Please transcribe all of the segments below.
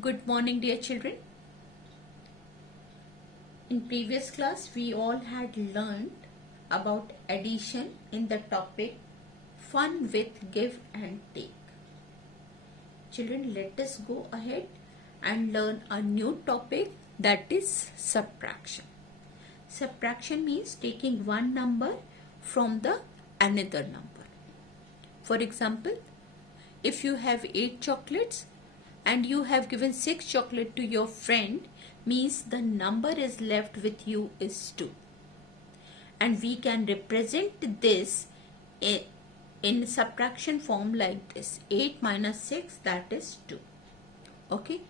Good morning, dear children. In previous class, we all had learned about addition in the topic fun with give and take. Children, let us go ahead and learn a new topic, that is subtraction. Subtraction means taking one number from the another number. For example, if you have 8 chocolates and you have given 6 chocolate to your friend, means the number is left with you is 2. And we can represent this in subtraction form like this. 8 minus 6, that is 2. Okay.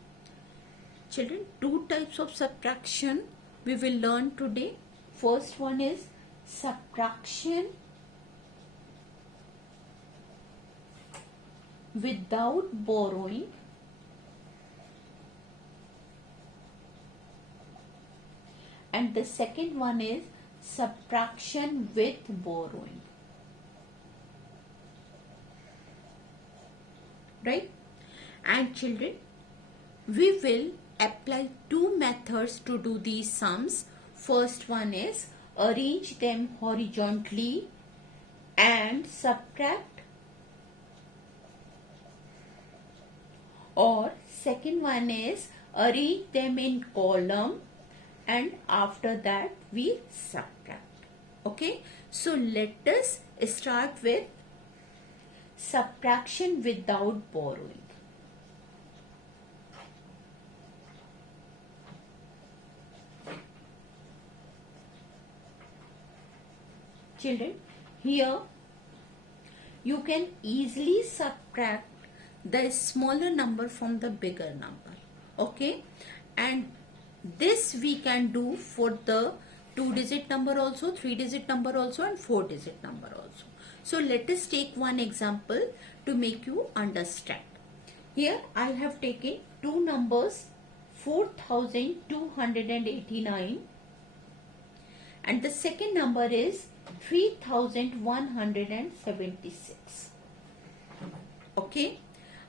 Children, two types of subtraction we will learn today. First one is subtraction without borrowing, and the second one is subtraction with borrowing. Right? And children, we will apply two methods to do these sums. First one is arrange them horizontally and subtract, or second one is arrange them in column and after that we subtract. Okay, so let us start with subtraction without borrowing. Children, here you can easily subtract the smaller number from the bigger number. Okay, and this we can do for the 2-digit number also, 3-digit number also, and 4-digit number also. So let us take one example to make you understand. Here I have taken two numbers, 4289, and the second number is 3176. Okay,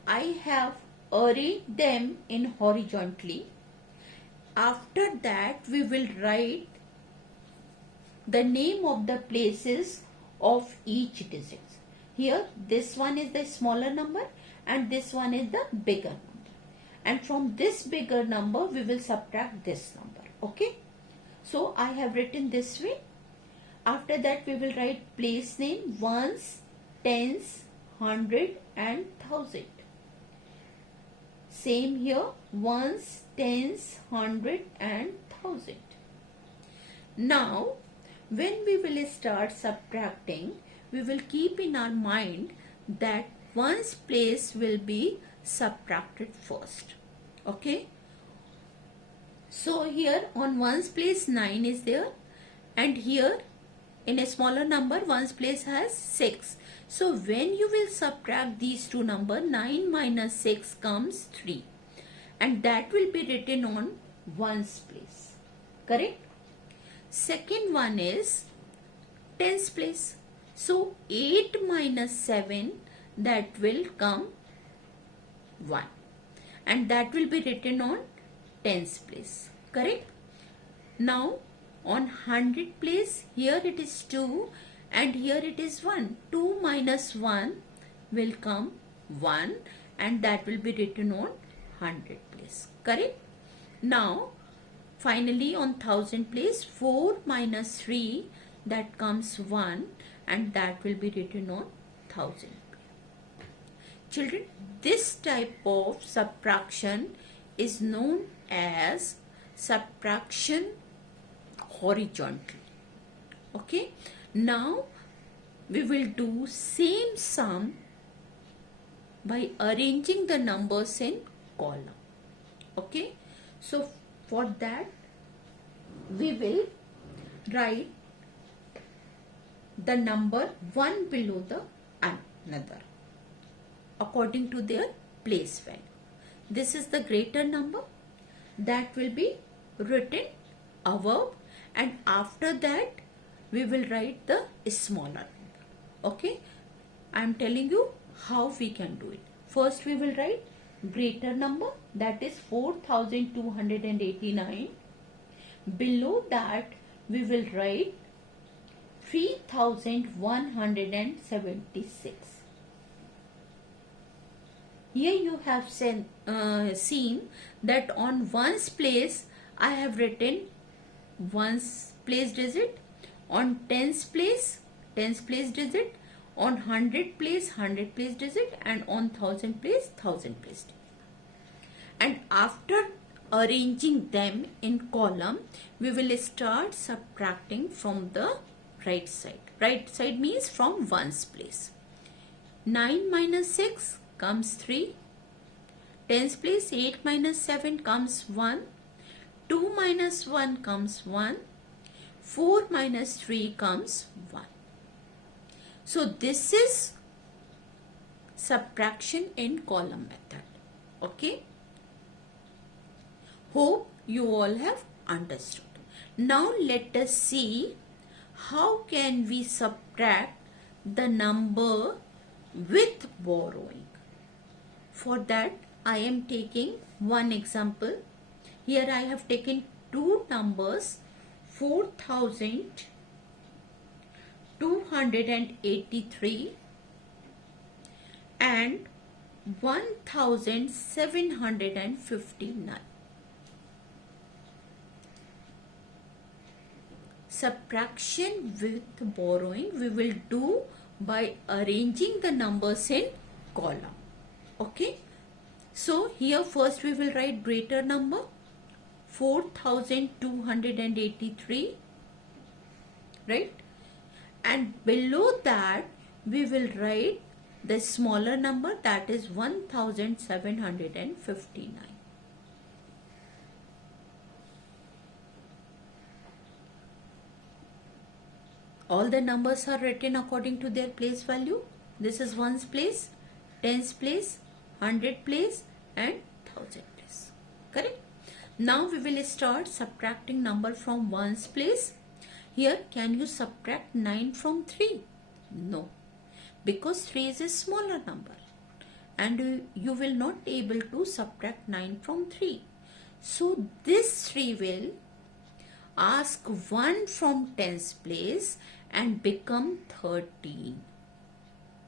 I have arranged them in horizontally. After that we will write the name of the places of each digit. Here this one is the smaller number and this one is the bigger number, and from this bigger number we will subtract this number. Okay, so I have written this way. After that we will write place name, ones, tens, hundred and thousand. Same here, ones, tens, hundred and thousand. Now when we will start subtracting, we will keep in our mind that ones place will be subtracted first. Okay, so here on ones place 9 is there, and here in a smaller number ones place has 6. So when you will subtract these two numbers, 9 minus 6 comes 3, and that will be written on ones place. Correct? Second one is tens place. So 8 minus 7, that will come 1, and that will be written on tens place. Correct? Now on 100 place, here it is 2 and here it is 1. 2 minus 1 will come 1, and that will be written on 100 place. Correct? Now finally on 1000 place, 4 minus 3, that comes 1, and that will be written on 1000. Children, this type of subtraction is known as subtraction horizontally. Okay, now we will do same sum by arranging the numbers in column. Okay, so for that we will write the number one below the another according to their place value. This is the greater number, that will be written above, and after that we will write the smaller number. Okay, I am telling you how we can do it. First we will write greater number, that is 4289. Below that we will write 3176. Here you have seen that on ones place I have written ones place digit, on tens place digit, on hundred place digit, and on thousand place digit. And after arranging them in column, we will start subtracting from the right side. Right side means from ones place. 9 minus 6 comes 3. Tens place 8 minus 7 comes 1. 2 minus 1 comes 1. 4 minus 3 comes 1. So this is subtraction in column method. Okay. Hope you all have understood. Now let us see how can we subtract the number with borrowing. For that I am taking one example. Here I have taken two numbers, 4283 and 1759. Subtraction with borrowing we will do by arranging the numbers in column. Okay. So here first we will write greater number 4283, right? And below that we will write the smaller number, that is 1759. All the numbers are written according to their place value. This is ones place, tens place, hundred place and thousand place. Correct? Now we will start subtracting number from ones place. Here can you subtract 9 from 3? No, because 3 is a smaller number and you will not able to subtract 9 from 3. So this 3 will ask 1 from tens place and become 13.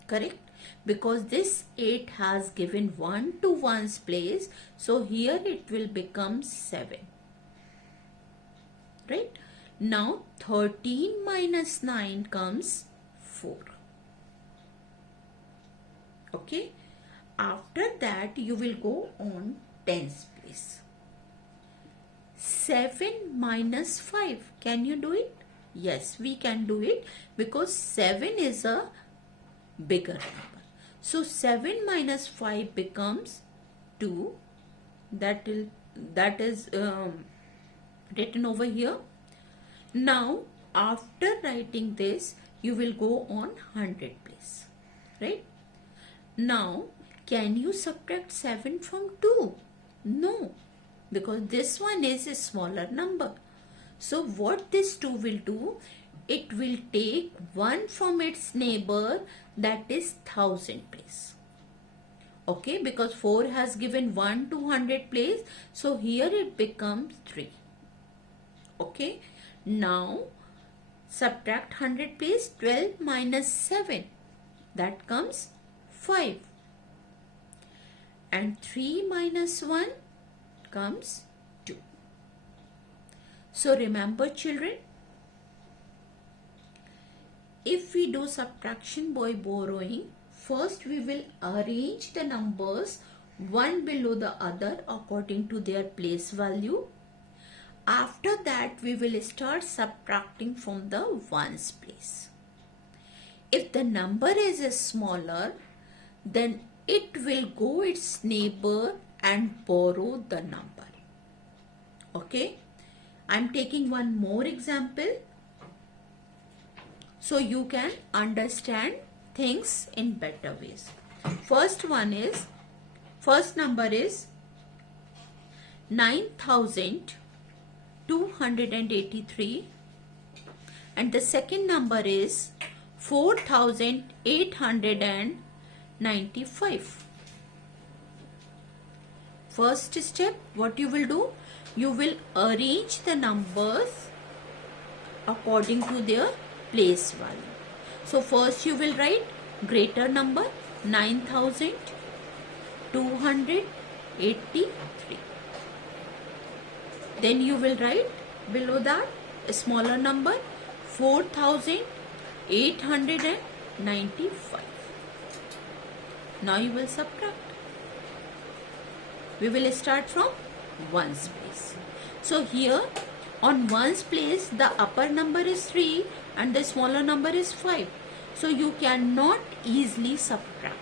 Correct? Because this 8 has given 1 to ones place, so here it will become 7. Right? Now 13 minus 9 comes 4. Okay? After that you will go on tens place. 7 minus 5. Can you do it? Yes, we can do it because 7 is a bigger number. So 7 minus 5 becomes 2. That is written over here. Now after writing this you will go on 100 place. Right? Now can you subtract 7 from 2? No, because this one is a smaller number. So what this 2 will do, it will take 1 from its neighbor, that is 1000 place. Okay, because 4 has given 1 to 100 place, so here it becomes 3. Okay, now subtract 100 place. 12 minus 7, that comes 5. And 3 minus 1 comes 2. So remember children, if we do subtraction by borrowing, first we will arrange the numbers one below the other according to their place value. After that we will start subtracting from the ones place. If the number is smaller, then it will go its neighbor and borrow the number. Okay, I am taking one more example so you can understand things in better ways. First number is 9283 and the second number is 4895. First step, what you will do? You will arrange the numbers according to their place value. So first you will write greater number 9283. Then you will write below that a smaller number 4895. Now you will subtract. We will start from ones place. So here on ones place the upper number is 3 and the smaller number is 5. So you cannot easily subtract.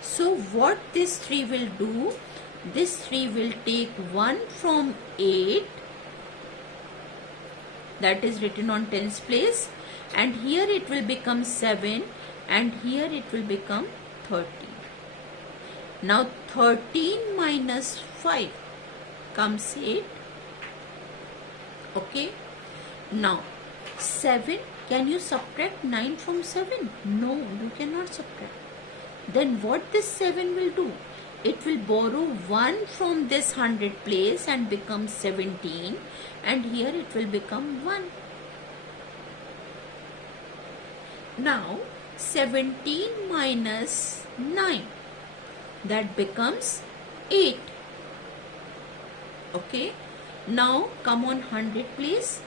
So what this 3 will do? This 3 will take 1 from 8, that is written on tens place, and here it will become 7 and here it will become 13. Now 13 minus 5 comes 8. Okay. Now 7, can you subtract 9 from 7? No, you cannot subtract. Then what this 7 will do? It will borrow 1 from this 100 place and become 17, and here it will become 1. Now 17 minus 9, that becomes 8. Okay. Now come on 100 place.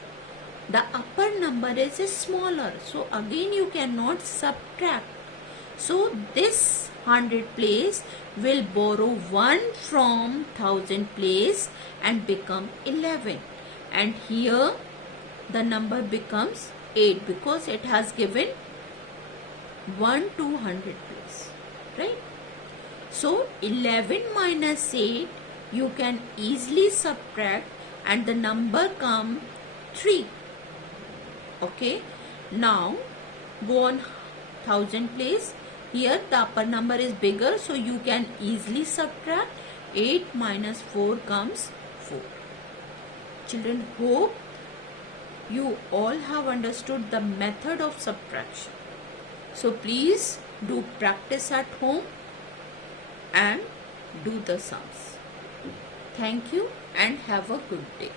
The upper number is smaller, so again you cannot subtract. So this 100 place will borrow 1 from 1000 place and become 11, and here the number becomes 8 because it has given 1 to 100 place, right? So 11 minus 8 you can easily subtract and the number come 3. Okay. Now go on 1000 place. Here the upper number is bigger, so you can easily subtract. 8 minus 4 comes 4. Children, hope you all have understood the method of subtraction. So please do practice at home and do the sums. Thank you and have a good day.